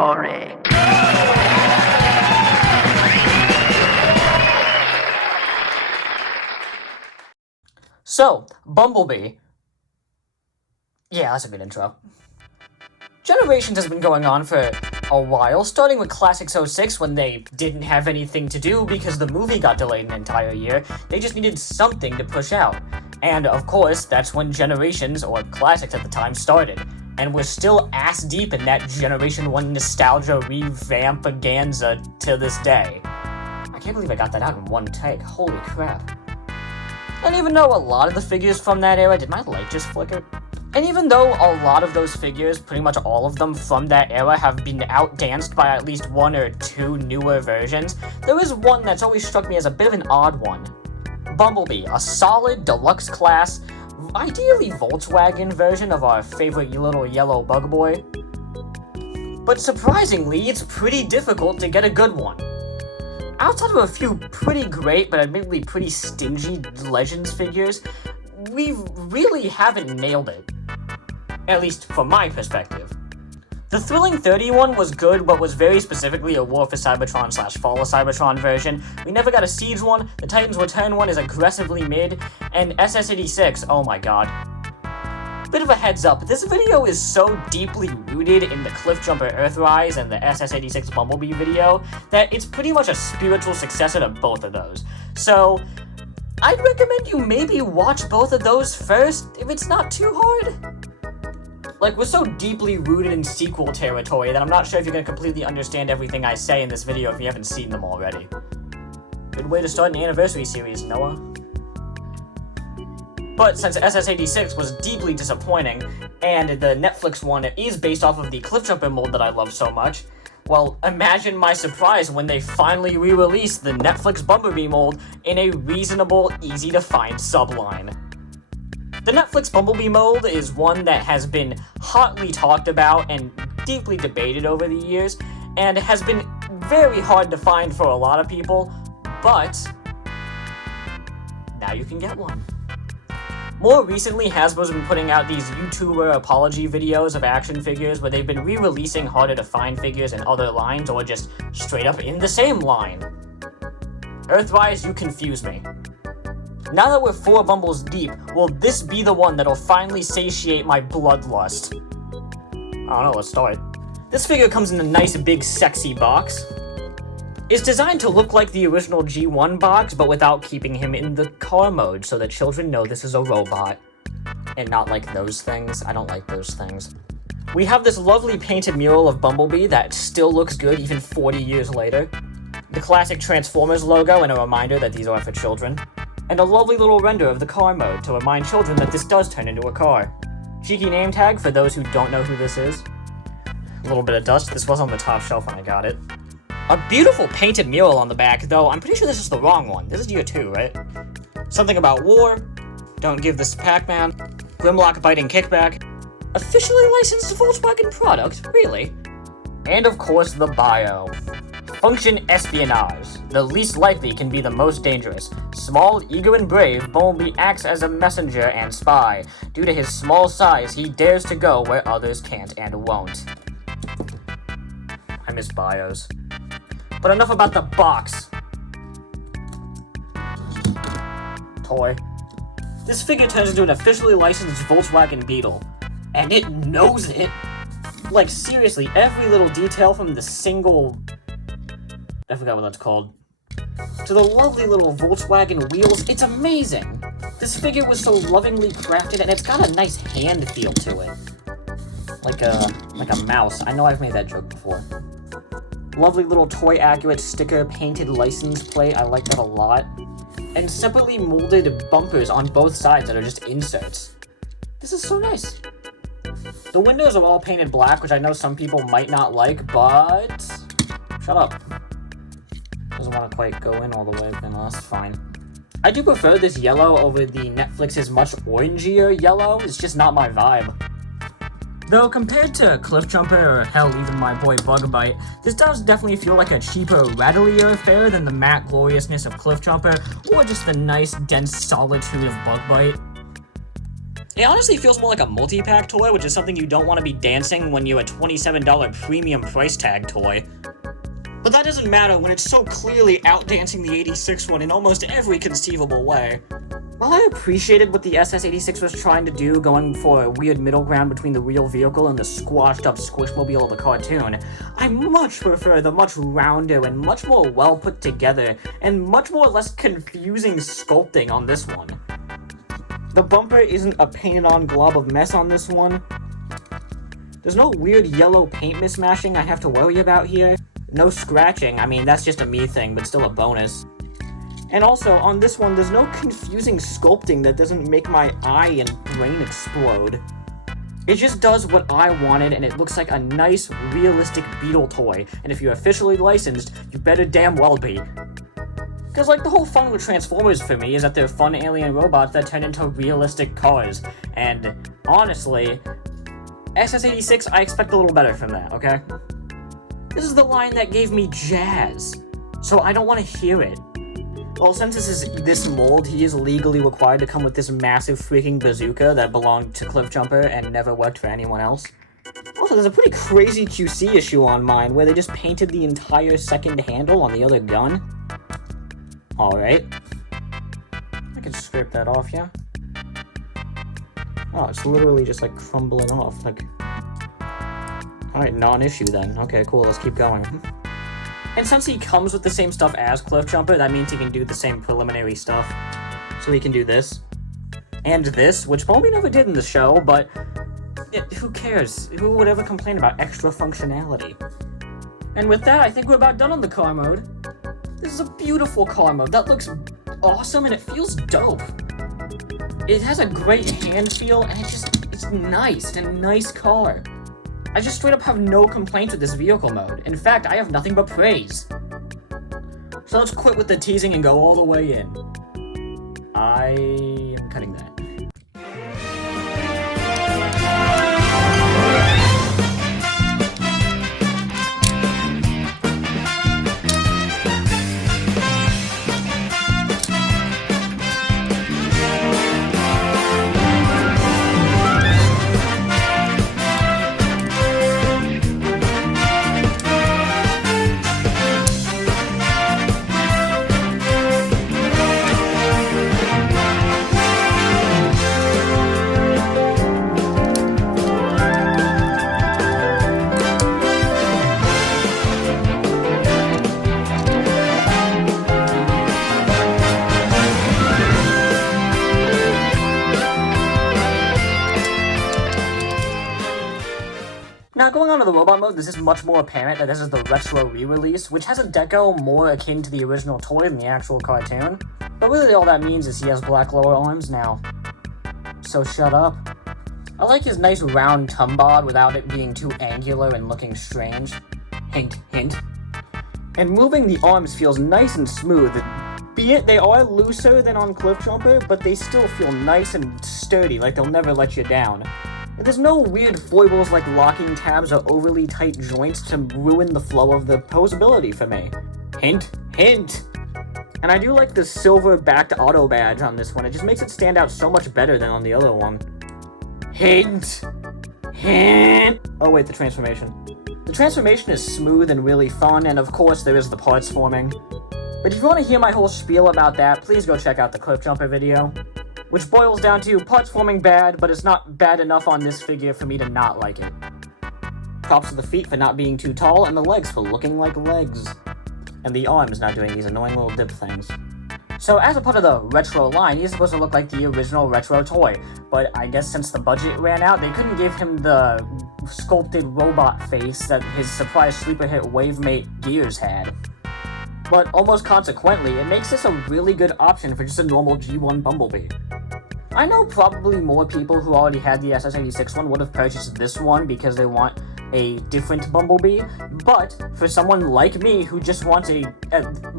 territory. So, Bumblebee. Yeah, that's a good intro. Generations has been going on for a while, starting with Classics 06 when they didn't have anything to do because the movie got delayed an entire year. They just needed something to push out. And of course, that's when Generations, or Classics at the time, started. And we're still ass deep in that Generation 1 nostalgia revamp-aganza to this day. I can't believe I got that out in one take. Holy crap. And even though a lot of the figures from that era, did my light just flicker? And even though a lot of those figures, pretty much all of them from that era, have been outdanced by at least one or two newer versions, there is one that's always struck me as a bit of an odd one. Bumblebee, a solid deluxe class, ideally Volkswagen version of our favorite little yellow bug boy. But surprisingly, it's pretty difficult to get a good one. Outside of a few pretty great, but admittedly pretty stingy Legends figures, we really haven't nailed it. At least from my perspective. The Thrilling 31 was good, but was very specifically a War for Cybertron / Fall of Cybertron version. We never got a Siege one, the Titans Return one is aggressively mid, and SS86, oh my god. Bit of a heads up, this video is so deeply rooted in the Cliffjumper Earthrise and the SS86 Bumblebee video that it's pretty much a spiritual successor to both of those. So, I'd recommend you maybe watch both of those first, if it's not too hard. Like, we're so deeply rooted in sequel territory that I'm not sure if you're gonna completely understand everything I say in this video if you haven't seen them already. Good way to start an anniversary series, Noah. But since SS86 was deeply disappointing, and the Netflix one is based off of the Cliffjumper mold that I love so much, well, imagine my surprise when they finally re-released the Netflix Bumblebee mold in a reasonable, easy-to-find subline. The Netflix Bumblebee mold is one that has been hotly talked about and deeply debated over the years, and has been very hard to find for a lot of people, but now you can get one. More recently, Hasbro's been putting out these YouTuber apology videos of action figures where they've been re-releasing harder-to-find figures in other lines or just straight up in the same line. Earthrise, you confuse me. Now that we're 4 Bumbles deep, will this be the one that'll finally satiate my bloodlust? I don't know, let's start. This figure comes in a nice big sexy box. It's designed to look like the original G1 box, but without keeping him in the car mode so that children know this is a robot. And not like those things. I don't like those things. We have this lovely painted mural of Bumblebee that still looks good even 40 years later. The classic Transformers logo and a reminder that these are for children. And a lovely little render of the car mode to remind children that this does turn into a car. Cheeky name tag for those who don't know who this is. A little bit of dust. This was on the top shelf when I got it. A beautiful painted mural on the back, though I'm pretty sure this is the wrong one. This is year 2, right? Something about war. Don't give this to Pac-Man. Grimlock biting kickback. Officially licensed Volkswagen product? Really? And of course the bio. Function espionage. The least likely can be the most dangerous. Small, eager, and brave, Bumblebee acts as a messenger and spy. Due to his small size, he dares to go where others can't and won't. I miss bios. But enough about the box. Toy. This figure turns into an officially licensed Volkswagen Beetle. And it knows it. Like, seriously, every little detail from the single... I forgot what that's called. To the lovely little Volkswagen wheels, it's amazing! This figure was so lovingly crafted, and it's got a nice hand feel to it. Like a mouse. I know I've made that joke before. Lovely little toy accurate sticker painted license plate, I like that a lot. And separately molded bumpers on both sides that are just inserts. This is so nice. The windows are all painted black, which I know some people might not like, but... Shut up. Doesn't want to quite go in all the way, then that's fine. I do prefer this yellow over the Netflix's much orangier yellow, it's just not my vibe. Though compared to Cliffjumper, or hell, even my boy Bugabite, this does definitely feel like a cheaper, rattlier affair than the matte gloriousness of Cliffjumper, or just the nice, dense solitude of Bugabite. It honestly feels more like a multi-pack toy, which is something you don't want to be dancing when you're a $27 premium price tag toy. But that doesn't matter when it's so clearly outdancing the 86 one in almost every conceivable way. While I appreciated what the SS86 was trying to do, going for a weird middle ground between the real vehicle and the squashed-up Squishmobile of the cartoon, I much prefer the much rounder and much more well-put-together and much more less confusing sculpting on this one. The bumper isn't a painted-on glob of mess on this one. There's no weird yellow paint mismatching I have to worry about here. No scratching, I mean, that's just a me thing, but still a bonus. And also, on this one, there's no confusing sculpting that doesn't make my eye and brain explode. It just does what I wanted, and it looks like a nice, realistic Beetle toy, and if you're officially licensed, you better damn well be. Because, like, the whole fun with Transformers for me is that they're fun alien robots that turn into realistic cars, and honestly, SS86, I expect a little better from that, okay? This is the line that gave me jazz, so I don't want to hear it. Well, since this is this mold, he is legally required to come with this massive freaking bazooka that belonged to Cliffjumper and never worked for anyone else. Also, there's a pretty crazy QC issue on mine where they just painted the entire second handle on the other gun. Alright. I can scrape that off, yeah? Oh, it's literally just, like, crumbling off, like... Alright, non-issue then. Okay, cool, let's keep going. And since he comes with the same stuff as Cliffjumper, that means he can do the same preliminary stuff. So he can do this. And this, which Bumblebee never did in the show, but... who cares? Who would ever complain about extra functionality? And with that, I think we're about done on the car mode. This is a beautiful car mode. That looks awesome, and it feels dope. It has a great hand feel, and it's nice. It's a nice car. I just straight up have no complaints with this vehicle mode. In fact, I have nothing but praise. So let's quit with the teasing and go all the way in. I am cutting that. Now, going on to the robot mode, this is much more apparent that this is the retro re-release, which has a deco more akin to the original toy than the actual cartoon. But really all that means is he has black lower arms now. So shut up. I like his nice round tumbod without it being too angular and looking strange. Hint, hint. And moving the arms feels nice and smooth. Be it they are looser than on Cliffjumper, but they still feel nice and sturdy, like they'll never let you down. And there's no weird foibles like locking tabs or overly tight joints to ruin the flow of the posability for me. Hint, hint! And I do like the silver-backed auto badge on this one. It just makes it stand out so much better than on the other one. Hint! Hint! Oh wait, the transformation. The transformation is smooth and really fun, and of course there is the parts forming. But if you want to hear my whole spiel about that, please go check out the Cliffjumper video. Which boils down to parts forming bad, but it's not bad enough on this figure for me to not like it. Props to the feet for not being too tall, and the legs for looking like legs. And the arms not doing these annoying little dip things. So as a part of the retro line, he's supposed to look like the original retro toy, but I guess since the budget ran out, they couldn't give him the sculpted robot face that his surprise sleeper hit Wavemate Gears had. But almost consequently, it makes this a really good option for just a normal G1 Bumblebee. I know probably more people who already had the SS86 one would have purchased this one because they want a different Bumblebee, but for someone like me who just wants a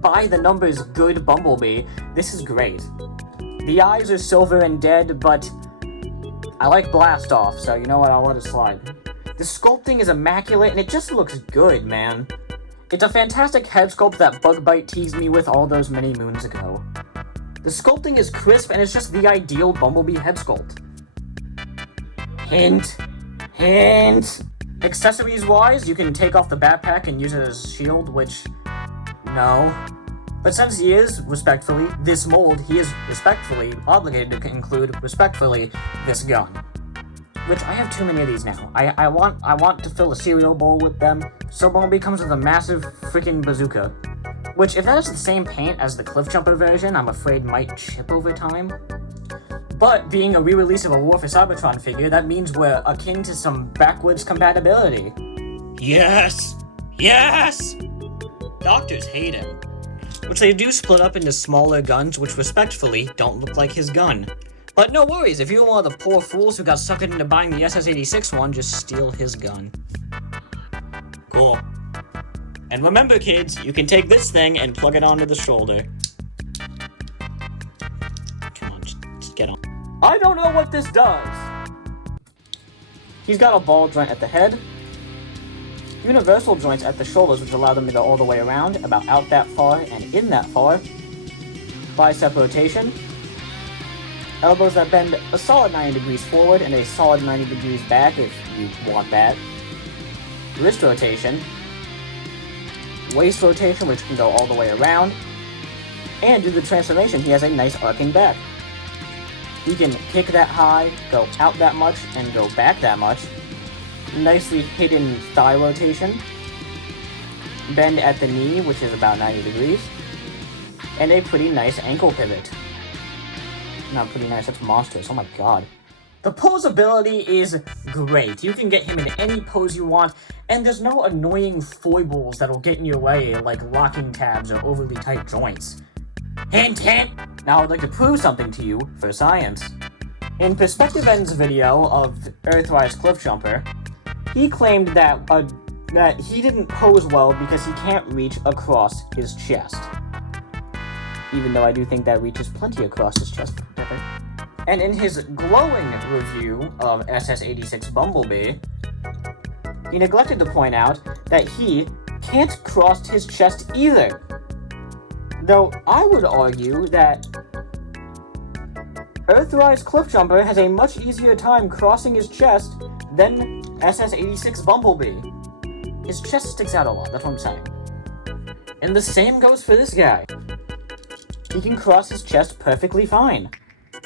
by-the-numbers good Bumblebee, this is great. The eyes are silver and dead, but I like Blast Off, so you know what, I'll let it slide. The sculpting is immaculate, and it just looks good, man. It's a fantastic head sculpt that Bugbite teased me with all those many moons ago. The sculpting is crisp, and it's just the ideal Bumblebee head sculpt. Hint. Hint. Accessories-wise, you can take off the backpack and use it as a shield, which... no. But since he is, respectfully, this mold, he is respectfully obligated to include, respectfully, this gun. Which, I have too many of these now. I want to fill a cereal bowl with them, so Bumblebee comes with a massive freaking bazooka. Which, if that is the same paint as the Cliff Jumper version, I'm afraid might chip over time. But, being a re-release of a War for Cybertron figure, that means we're akin to some backwards compatibility. Yes! Yes! Doctors hate him. Which they do split up into smaller guns, which respectfully don't look like his gun. But no worries, if you're one of the poor fools who got suckered into buying the SS-86 one, just steal his gun. Cool. And remember, kids, you can take this thing and plug it onto the shoulder. Come on, just get on. I don't know what this does! He's got a ball joint at the head, universal joints at the shoulders, which allow them to go all the way around, about out that far and in that far, bicep rotation, elbows that bend a solid 90 degrees forward and a solid 90 degrees back if you want that, wrist rotation, waist rotation, which can go all the way around, and due to the transformation, he has a nice arcing back. He can kick that high, go out that much, and go back that much. Nicely hidden thigh rotation. Bend at the knee, which is about 90 degrees. And a pretty nice ankle pivot. Not pretty nice, that's monstrous, oh my god. The posability is great. You can get him in any pose you want, and there's no annoying foibles that'll get in your way, like locking tabs or overly tight joints. Hint, hint! Now I'd like to prove something to you for science. In Perspective End's video of Earthrise Cliff Jumper, he claimed that he didn't pose well because he can't reach across his chest. Even though I do think that reaches plenty across his chest. And in his glowing review of SS-86 Bumblebee, he neglected to point out that he can't cross his chest either. Though I would argue that Earthrise Cliff Jumper has a much easier time crossing his chest than SS-86 Bumblebee. His chest sticks out a lot, that's what I'm saying. And the same goes for this guy. He can cross his chest perfectly fine.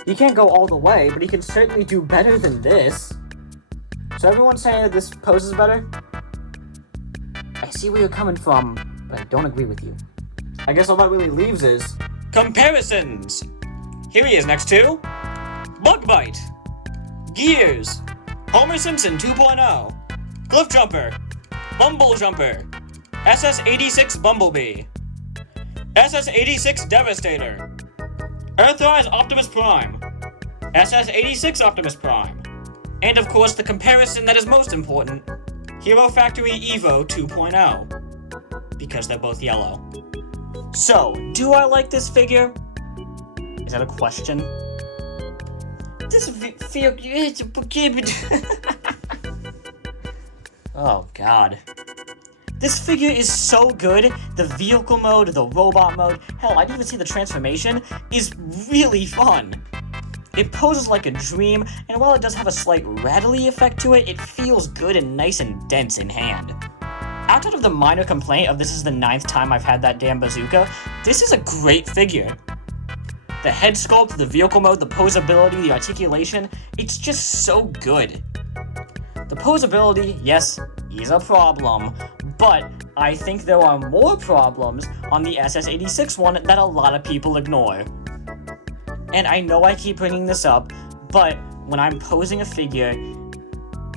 He can't go all the way, but he can certainly do better than this. So everyone's saying that this pose is better? I see where you're coming from, but I don't agree with you. I guess all that really leaves is... comparisons! Here he is next to... Bug Bite! Gears! Homer Simpson 2.0! Cliff Jumper! Bumble Jumper! SS-86 Bumblebee! SS-86 Devastator! Earthrise Optimus Prime! SS-86 Optimus Prime! And of course the comparison that is most important, Hero Factory Evo 2.0. Because they're both yellow. So, do I like this figure? Is that a question? This figure... Oh, God. This figure is so good. The vehicle mode, the robot mode, hell, I'd even say the transformation is really fun. It poses like a dream, and while it does have a slight rattly effect to it, it feels good and nice and dense in hand. Outside of the minor complaint of this is the 9th time I've had that damn bazooka, this is a great figure. The head sculpt, the vehicle mode, the posability, the articulation, it's just so good. The posability, yes, is a problem, but I think there are more problems on the SS-86 one that a lot of people ignore. And I know I keep bringing this up, but when I'm posing a figure,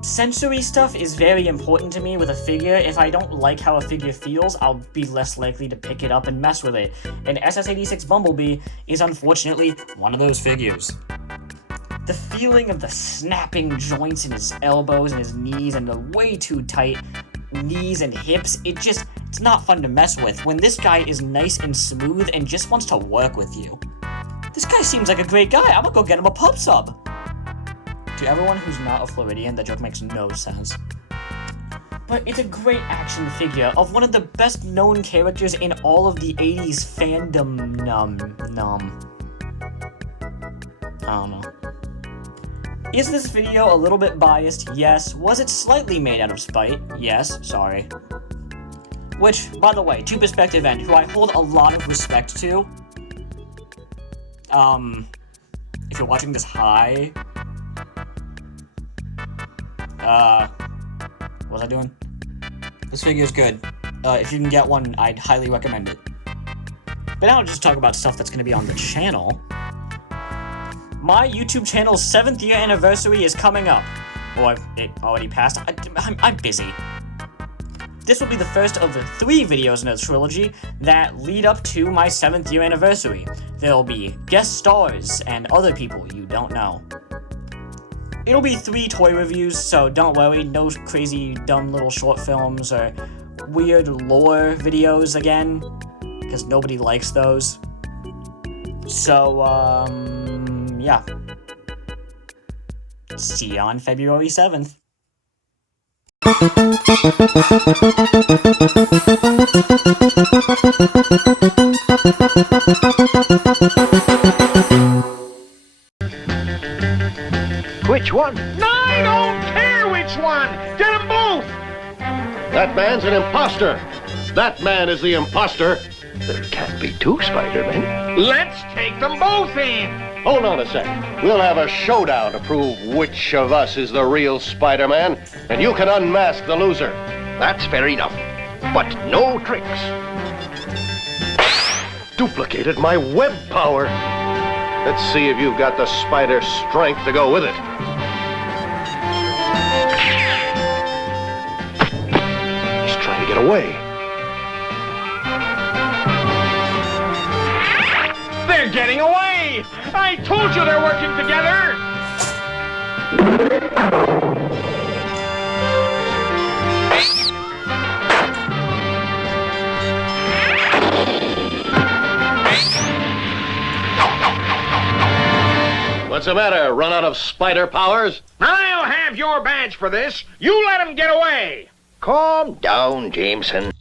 sensory stuff is very important to me with a figure. If I don't like how a figure feels, I'll be less likely to pick it up and mess with it. And SS-86 Bumblebee is unfortunately one of those figures. The feeling of the snapping joints in his elbows and his knees and the way too tight knees and hips, it's not fun to mess with when this guy is nice and smooth and just wants to work with you. This guy seems like a great guy. I'm gonna go get him a pub sub. To everyone who's not a Floridian, that joke makes no sense. But it's a great action figure of one of the best known characters in all of the 80s fandom. I don't know. Is this video a little bit biased? Yes. Was it slightly made out of spite? Yes. Sorry. Which, by the way, to Perspective End, who I hold a lot of respect to, if you're watching this, hi. What was I doing? This figure is good. If you can get one, I'd highly recommend it. But now I'll just talk about stuff that's going to be on the channel. My YouTube channel's 7th year anniversary is coming up. Or it already passed. I'm busy. This will be the first of the 3 videos in a trilogy that lead up to my 7th year anniversary. There'll be guest stars and other people you don't know. It'll be 3 toy reviews, so don't worry, no crazy dumb little short films or weird lore videos again, because nobody likes those. So, yeah. See you on February 7th. Which one? No, I don't care which one! Get them both! That man's an imposter! That man is the imposter! There can't be 2 Spider-Men. Let's take them both in! Hold on a second. We'll have a showdown to prove which of us is the real Spider-Man, and you can unmask the loser. That's fair enough. But no tricks. Duplicated my web power. Let's see if you've got the spider strength to go with it. He's trying to get away. They're getting away! I told you they're working together! What's the matter? Run out of spider powers? I'll have your badge for this. You let them get away! Calm down, Jameson.